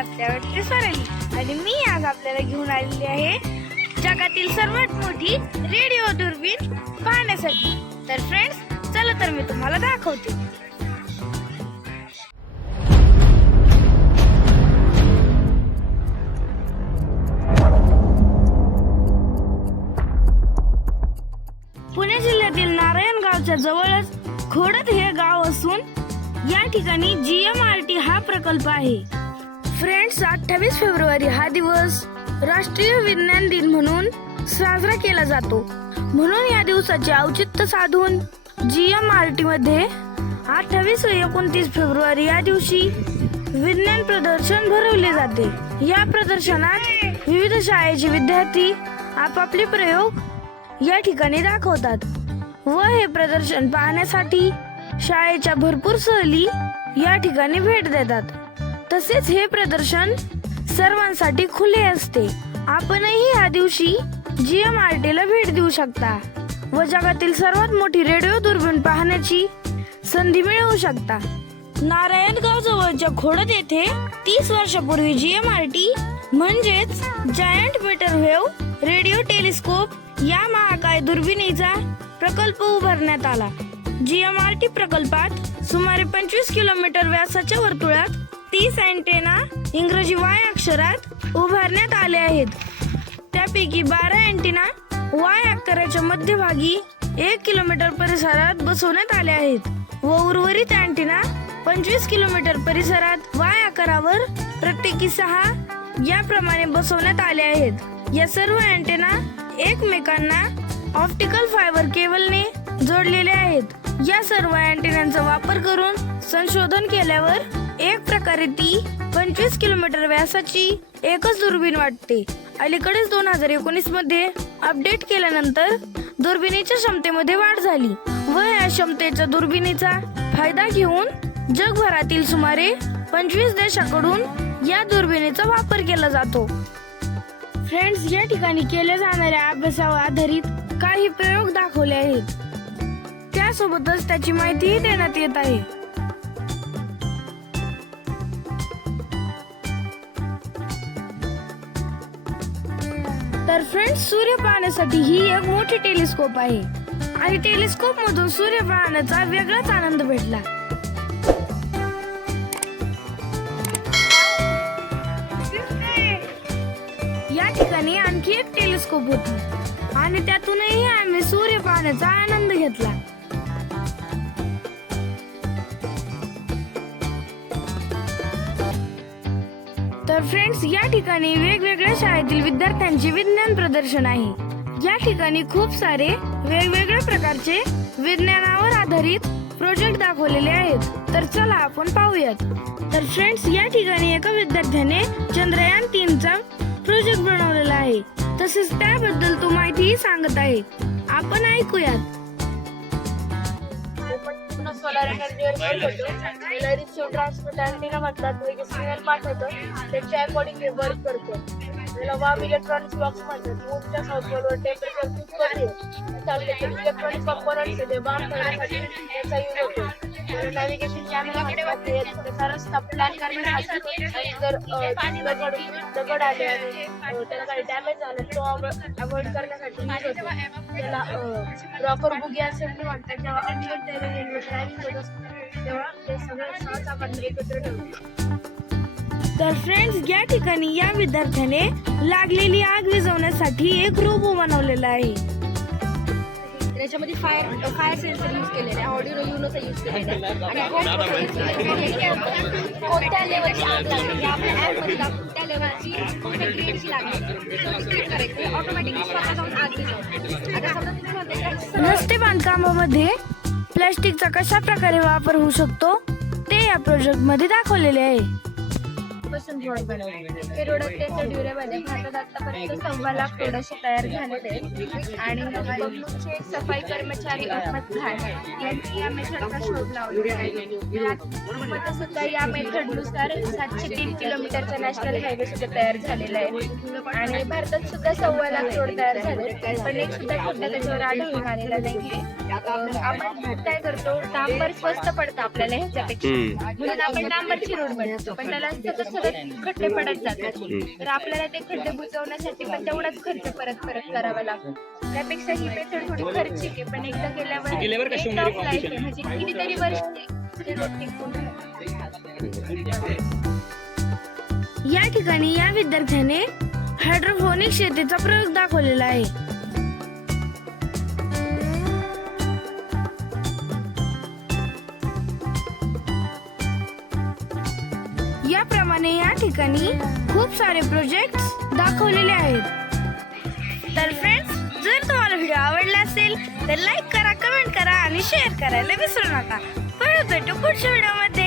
आपल्यावरती सरली आणि मी आज आपल्याला घेऊन आलेली आहे जगातील सर्वात मोठी रेडिओ दुर्बीण पाहण्यासाठी. तर फ्रेंड्स चला तर मी तुम्हाला दाखवते. पुणे जिल्ह्यातील नारायणगावच्या जवळच खोडत हे गाव असून या ठिकाणी जीएमआरटी हा प्रकल्प आहे. फ्रेंड्स अठ्ठावीस फेब्रुवारी हा दिवस राष्ट्रीय विज्ञान दिन म्हणून साजरा केला जातो. म्हणून या दिवसाचे औचित्य साधून जीएमआरटी मध्ये अठ्ठावीस व एकोणतीस फेब्रुवारी या दिवशी विज्ञान प्रदर्शन भरवले जाते. या प्रदर्शनात विविध शाळेचे विद्यार्थी आपापले प्रयोग या ठिकाणी दाखवतात व हे प्रदर्शन पाहण्यासाठी शाळेच्या भरपूर सहली या ठिकाणी भेट देतात. तसेच हे प्रदर्शन सर्वांसाठी खुले असते. आपणही या दिवशी जी एम आर ला भेट देऊ शकता व जगातील सर्वात मोठी रेडिओ दुर्बीण पाहण्याची संधी मिळवू शकता. नारायणगाव जवळच्या खोडद येथे तीस वर्षापूर्वी जी एम आर टी म्हणजेच giant metre wave radio telescope या महाकाय दुर्बिणीचा प्रकल्प उभारण्यात आला. जी एम आर टी प्रकल्पात सुमारे पंचवीस किलोमीटर व्यासाच्या वर्तुळात तीस अँटेना इंग्रजी वाय अक्षरात उभारण्यात आले आहेत. त्यापैकी बारा अँटेना वाय अक्षराच्या मध्यभागी एक किलोमीटर परिसरात बसवण्यात आले आहेत व उर्वरित अँटेना पंचवीस किलोमीटर परिसरात वाय आकारावर प्रत्येकी सहा याप्रमाणे बसवण्यात आले आहेत. या सर्व अँटेना एकमेकांना ऑप्टिकल फायबर केबलने जोडलेले आहेत. या सर्व अँटेनांचा वापर करून संशोधन केल्यावर एक प्रकारे ती पंचवीस किलोमीटर व्यासाची एकच दुर्बीण वाटते. अलीकडेच दोन हजार एकोणीसमध्ये अपडेट केल्यानंतर दुर्बिणीच्या क्षमतेमध्ये वाढ झाली व या क्षमतेच्या दुर्बिणीचा फायदा घेऊन जगभरातील सुमारे पंचवीस देशाकडून या दुर्बिणीचा वापर केला जातो. फ्रेंड्स या ठिकाणी केल्या जाणाऱ्या अभ्यासावर आधारित काही प्रयोग दाखवले आहेत. त्यासोबतच त्याची माहितीही देण्यात येत आहे. तर फ्रेंड्स सूर्य पाहण्यासाठी ही एक मोठी टेलिस्कोप आहे. आणि टेलिस्कोप मधून सूर्य पाहण्याचा वेगळाच आनंद भेटला. या ठिकाणी आणखी एक टेलिस्कोप होता. आणि त्यातूनही आम्ही सूर्य पाहण्याचा आनंद घेतला. तर फ्रेंड्स या ठिकाणी वेगवेगळ्या शाळेतील विद्यार्थ्यांचे विज्ञान प्रदर्शन आहे. या ठिकाणी खूप सारे वेगवेगळ्या प्रकारचे विज्ञानावर आधारित प्रोजेक्ट दाखवलेले आहेत. तर चला आपण पाहूयात. तर फ्रेंड्स या ठिकाणी एका विद्यार्थ्याने चंद्रयान तीनचा प्रोजेक्ट बनवलेला आहे. तसेच त्याबद्दल तो माहितीही सांगत आहे. आपण ऐकूयात. पुन्हा सोलार एनर्जीवर वर्क होतो. त्याला रिसिव्ह ट्रान्समिट अँटेना म्हणतात वेगळे सिग्नल पाठवतो. त्याच्या अकॉर्डिंग वर्क करतो. त्याला वाम इलेक्ट्रॉनिक्स बॉक्स म्हणतात. रूमच्या साऊथवर टेम्परेचर फिक्स करते इलेक्ट्रॉनिक कंपोनंट्स ते बाम ठेवण्यासाठी त्याचा यूज होतो. नॅव्हिगेशन त्याचा रस्ता प्लॅन करण्यासाठी जर दगड दगड आले आणि त्याला काही डॅमेज झालं तो अवॉइड करण्यासाठी त्याला बुगी म्हणतात ड्रायव्हिंग होत तेव्हा ते सगळं सहज आपण एकत्र ठेवतो. तर फ्रेंड्स या ठिकाणी या विद्यार्थ्याने लागलेली आग विझवण्यासाठी एक रोबो बनवलेला आहे. त्याच्यामध्ये फायर फायर सेन्सर यूज केलेला आहे. ऑडिओ युनोचा यूज केलेला आहे. आणि. हे कोणत्या लेवलची आग लागली? आपल्या ॲपमध्ये त्या लेवलची फ्रिक्वेन्सी लागली? करायचं ऑटोमॅटिकली स्वतः जाऊन आग विझवतो आता समजा रस्ते बांधकामामध्ये प्लास्टिकचा कशा प्रकारे वापर होऊ शकतो ते या प्रोजेक्टमध्ये दाखवलेले आहे. पासून प्रोडक्ट बनवले हे प्रोडक्ट त्याचं ड्युरेबल आहे भारतात आतापर्यंत सव्वा लाख प्रोडक्ट तयार झालेले आहेत. आणि बबलूचे सफाई कर्मचारी अहमद खान यांनी या मेथडचा शोध लावला आहे. आता सुद्धा या मेथडनुसार सातशे तीन किलोमीटरचा नॅशनल हायवे सुद्धा तयार झालेला आहे. आणि भारतात सुद्धा सव्वा लाख रोड तयार झाले पण एक सुद्धा खड्डा त्याच्यावर आढळून आलेला नाही आपण काय करतो डांबर स्वस्त पडतं आपल्याला ह्याच्यापेक्षा. म्हणून आपण डांबरची रोड बनवतो पण त्याला सतत सतत खड्डे पडत जातात. तर आपल्याला ते खड्डे बुजवण्यासाठी पण तेवढाच खर्च परत परत करावा लागतो त्यापेक्षा ही मेथड थोडी खर्चिक आहे पण एकदा आहे. म्हणजे कितीतरी वर्ष. या ठिकाणी या विद्यार्थ्याने हायड्रोफोनिक शेतीचा प्रयोग दाखवलेला आहे याप्रमाणे या ठिकाणी खूप सारे प्रोजेक्ट दाखवलेले आहेत. तर फ्रेंड्स जर तुम्हाला व्हिडिओ आवडला असेल तर लाईक करा कमेंट करा आणि शेअर करायला विसरू नका. परत भेटू पुढच्या व्हिडिओमध्ये